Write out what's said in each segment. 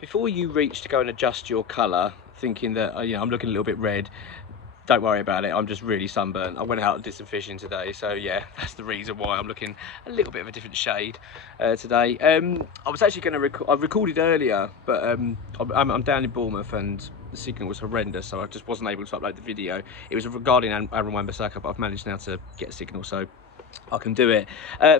Before you reach to go and adjust your colour, thinking that I'm looking a little bit red, don't worry about it. I'm just really sunburnt. I went out and did some fishing today, so yeah, that's the reason why I'm looking a little bit of a different shade today. I was actually going to record. I recorded earlier, but I'm down in Bournemouth and the signal was horrendous, so I just wasn't able to upload the video. It was regarding Aaron Wan-Bissaka, but I've managed now to get a signal, so I can do it.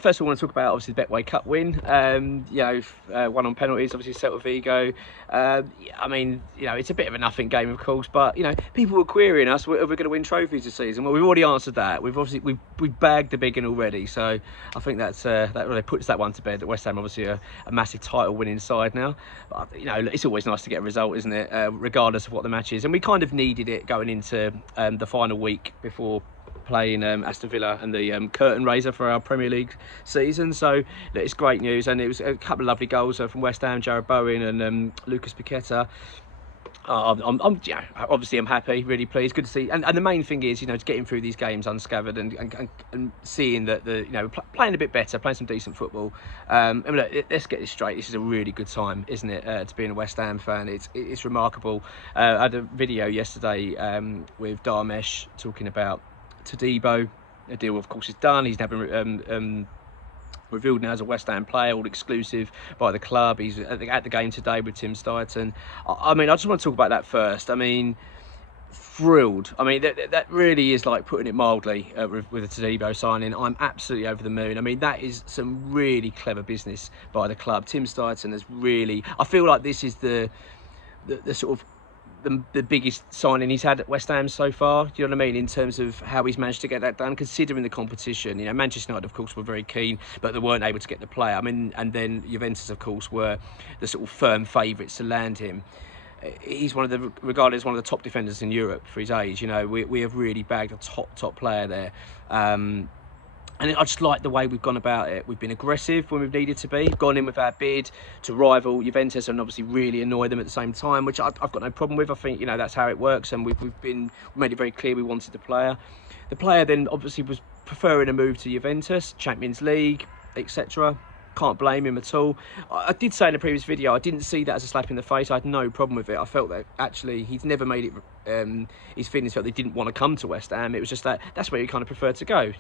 First of all, I want to talk about obviously the Betway Cup win. One on penalties, obviously Celta Vigo. I mean, it's a bit of a nothing game, of course, but people were querying us. Are we going to win trophies this season? Well, we've already answered that. We've bagged the big one already, so I think that really puts that one to bed. That West Ham obviously a massive title winning side now. But it's always nice to get a result, isn't it? Regardless of what the match is, and we kind of needed it going into the final week before playing Aston Villa and the curtain raiser for our Premier League season. So it's great news, and it was a couple of lovely goals from West Ham, Jared Bowen and Lucas Paqueta. Obviously I'm happy, really pleased, good to see, and the main thing is getting through these games unscathed and seeing that playing a bit better, playing some decent football. Look, let's get this straight. This is a really good time, isn't it, to be a West Ham fan? It's remarkable. I had a video yesterday with Darmesh talking about Todibo. The deal, of course, is done. He's now been revealed now as a West Ham player, all exclusive by the club. He's at the game today with Tim Steidten. I just want to talk about that first. I mean, thrilled. I mean, that really is, like, putting it mildly, with the Todibo signing. I'm absolutely over the moon. I mean, that is some really clever business by the club. Tim Steidten has really... I feel like this is the sort of the biggest signing he's had at West Ham so far. Do you know what I mean? In terms of how he's managed to get that done, considering the competition. Manchester United, of course, were very keen, but they weren't able to get the player. I mean, and then Juventus, of course, were the sort of firm favourites to land him. He's regarded as one of the top defenders in Europe for his age. We have really bagged a top player there. And I just like the way we've gone about it. We've been aggressive when we've needed to be. Gone in with our bid to rival Juventus and obviously really annoy them at the same time, which I've got no problem with. I think that's how it works, and we made it very clear we wanted the player. The player then obviously was preferring a move to Juventus, Champions League, etc. Can't blame him at all. I did say in a previous video, I didn't see that as a slap in the face. I had no problem with it. I felt that actually he's never made it, his feelings felt they didn't want to come to West Ham. It was just that's where he kind of preferred to go.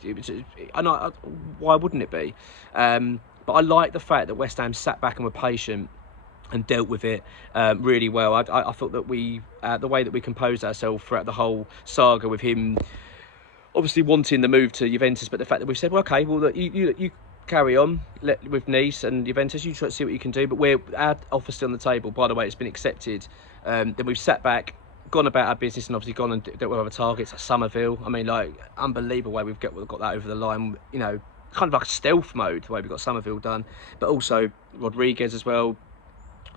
Why wouldn't it be? But I like the fact that West Ham sat back and were patient and dealt with it really well. I thought that the way that we composed ourselves throughout the whole saga with him obviously wanting the move to Juventus, but the fact that we've said, well, okay, well, you carry on with Nice and Juventus, you try to see what you can do, but our offer's still on the table. By the way, it's been accepted. Then we've sat back, gone about our business, and obviously gone and dealt with other targets like Somerville. I mean, like, unbelievable way we've got that over the line. Kind of like a stealth mode, the way we got Somerville done, but also Rodriguez as well.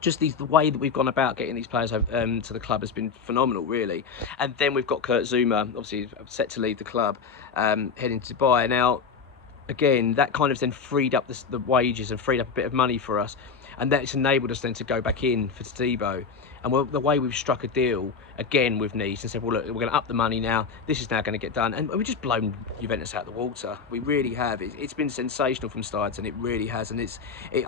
Just the way that we've gone about getting these players to the club has been phenomenal, really. And then we've got Kurt Zouma, obviously set to leave the club, heading to Dubai now. Again, that kind of then freed up the wages and freed up a bit of money for us, and that's enabled us then to go back in for Todibo. And the way we've struck a deal again with Nice and said, well, look, we're going to up the money now. This is now going to get done, and we've just blown Juventus out of the water. We really have. It's been sensational from Steidten, it really has, and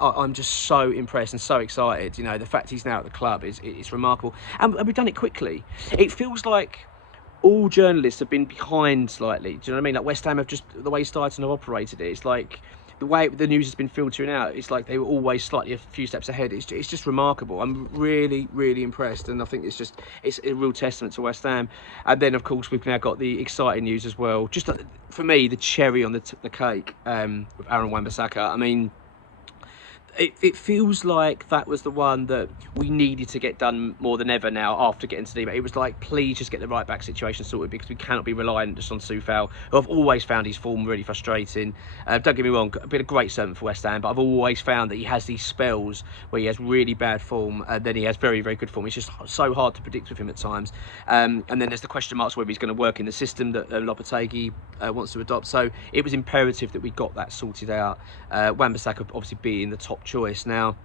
I'm just so impressed and so excited. The fact he's now at the club is remarkable, and we've done it quickly. It feels like all journalists have been behind slightly. Do you know what I mean? Like, West Ham have just, the way Steidten have operated it, it's like the way the news has been filtering out, it's like they were always slightly a few steps ahead. It's just remarkable. I'm really, really impressed, and I think it's a real testament to West Ham. And then, of course, we've now got the exciting news as well. Just for me, the cherry on the cake with Aaron Wan-Bissaka. I mean, it feels like that was the one that we needed to get done more than ever now after getting to Todibo. It was like, please just get the right back situation sorted, because we cannot be reliant just on Soufal, who I've always found his form really frustrating. Don't get me wrong, been a great servant for West Ham, but I've always found that he has these spells where he has really bad form, and then he has very, very good form. It's just so hard to predict with him at times. And then there's the question marks whether he's going to work in the system that Lopetegui wants to adopt. So it was imperative that we got that sorted out. Wan-Bissaka obviously being the top choice. Now,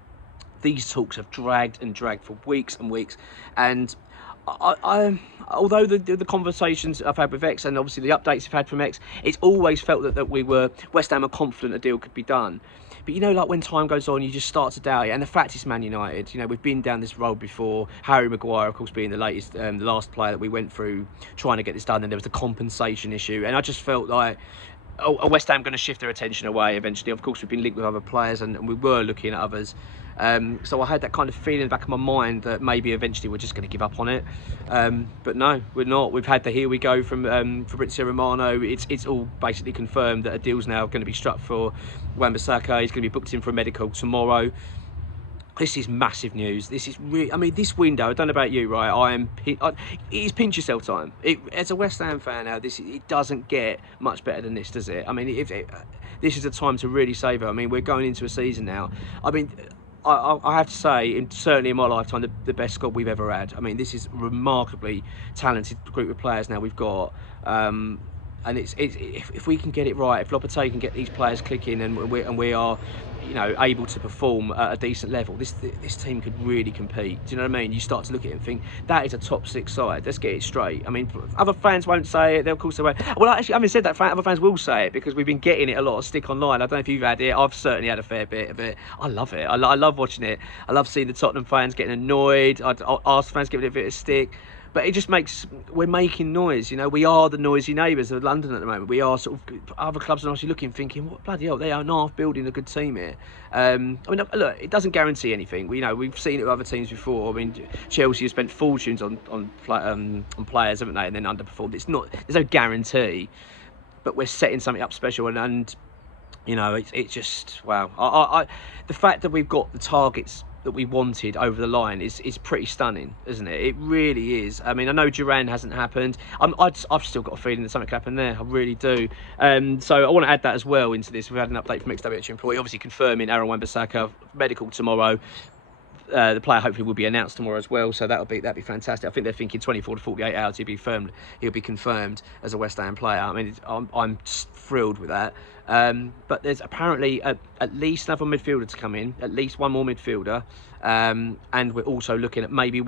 these talks have dragged and dragged for weeks and weeks, and Although the conversations I've had with X and obviously the updates I've had from X, it's always felt that we were, West Ham are confident a deal could be done. But you know, like when time goes on, you just start to doubt it. And the fact is, Man United, you know, we've been down this road before. Harry Maguire, of course, being the last player that we went through trying to get this done. And there was the compensation issue. And I just felt like, are West Ham going to shift their attention away eventually? Of course, we've been linked with other players and we were looking at others. So I had that kind of feeling in the back of my mind that maybe eventually we're just going to give up on it. But no, we're not. We've had the here we go from Fabrizio Romano. It's all basically confirmed that a deal's now going to be struck for Wan-Bissaka. He's going to be booked in for a medical tomorrow. This is massive news. This is really, I mean, this window, I don't know about you, right? It is pinch yourself time. As a West Ham fan now, it doesn't get much better than this, does it? I mean, this is a time to really savour. I mean, we're going into a season now. I mean, I have to say, certainly in my lifetime, the best squad we've ever had. I mean, this is a remarkably talented group of players now we've got. And if we can get it right, if Lopetegui can get these players clicking, and we are, you know, able to perform at a decent level, this team could really compete. Do you know what I mean? You start to look at it and think that is a top 6 side. Let's get it straight. I mean, other fans won't say it. Of course they won't. Well, actually, having said that, other fans will say it because we've been getting it a lot of stick online. I don't know if you've had it. I've certainly had a fair bit of it. I love it. I love watching it. I love seeing the Tottenham fans getting annoyed. Arsenal fans giving it a bit of stick. But it just makes, we're making noise, you know. We are the noisy neighbours of London at the moment. We are sort of, other clubs are actually looking, thinking, what bloody hell, they are now building a good team here. I mean, look, it doesn't guarantee anything. We've seen it with other teams before. I mean, Chelsea have spent fortunes on players, haven't they, and then underperformed. There's no guarantee, but we're setting something up special, and you know, it's just, wow. The fact that we've got the targets that we wanted over the line is pretty stunning, isn't it? It really is. I mean, I know Duran hasn't happened. I've still got a feeling that something could happen there. I really do. So I want to add that as well into this. We've had an update from XWH employee, obviously confirming Aaron Wan-Bissaka medical tomorrow. The player hopefully will be announced tomorrow as well, so that'd be fantastic. I think they're thinking 24 to 48 hours he'll be confirmed as a West Ham player. I mean, I'm thrilled with that. But there's apparently at least another midfielder to come in, at least one more midfielder, and we're also looking at maybe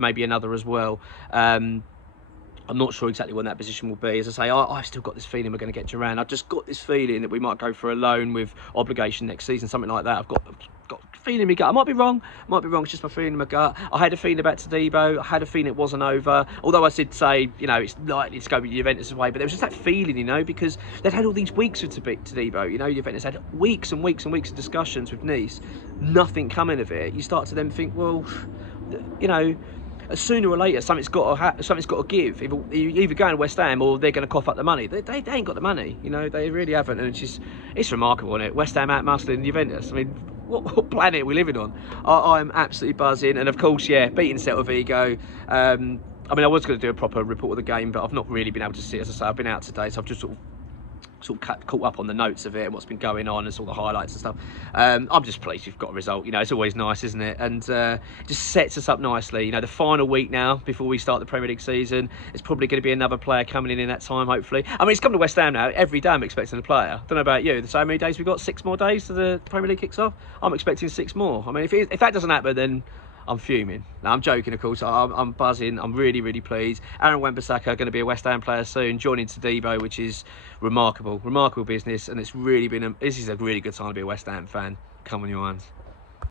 maybe another as well. I'm not sure exactly when that position will be. As I say, I've still got this feeling we're going to get Duran. I've just got this feeling that we might go for a loan with obligation next season, something like that. I've got a feeling in my gut. I might be wrong. It's just my feeling in my gut. I had a feeling about Todibo. I had a feeling it wasn't over. Although I did say, you know, it's likely to go Juventus' way. But there was just that feeling, you know, because they'd had all these weeks with Todibo. You know, Juventus had weeks and weeks and weeks of discussions with Nice. Nothing coming of it. You start to then think, well, you know, sooner or later something's got to give. You're either going to West Ham or they're going to cough up the money. They ain't got the money, you know. They really haven't, and it's remarkable, isn't it? West Ham outmuscling Juventus. I mean, what planet are we living on? I'm absolutely buzzing, and of course, yeah, beating Celta Vigo. I mean, I was going to do a proper report of the game, but I've not really been able to see it. As I say, I've been out today, so I've just sort of caught up on the notes of it and what's been going on and all the highlights and stuff. I'm just pleased we've got a result. You know, it's always nice, isn't it? And it just sets us up nicely. You know, the final week now before we start the Premier League season, it's probably going to be another player coming in that time, hopefully. I mean, it's come to West Ham now. Every day I'm expecting a player. Don't know about you. So many days we've got? 6 more days to the Premier League kicks off? I'm expecting 6 more. I mean, if that doesn't happen, then I'm fuming. No, I'm joking, of course. I'm buzzing. I'm really, really pleased. Aaron Wan-Bissaka going to be a West Ham player soon, joining Todibo, which is remarkable business. And it's really this is a really good time to be a West Ham fan. Come on, you ones.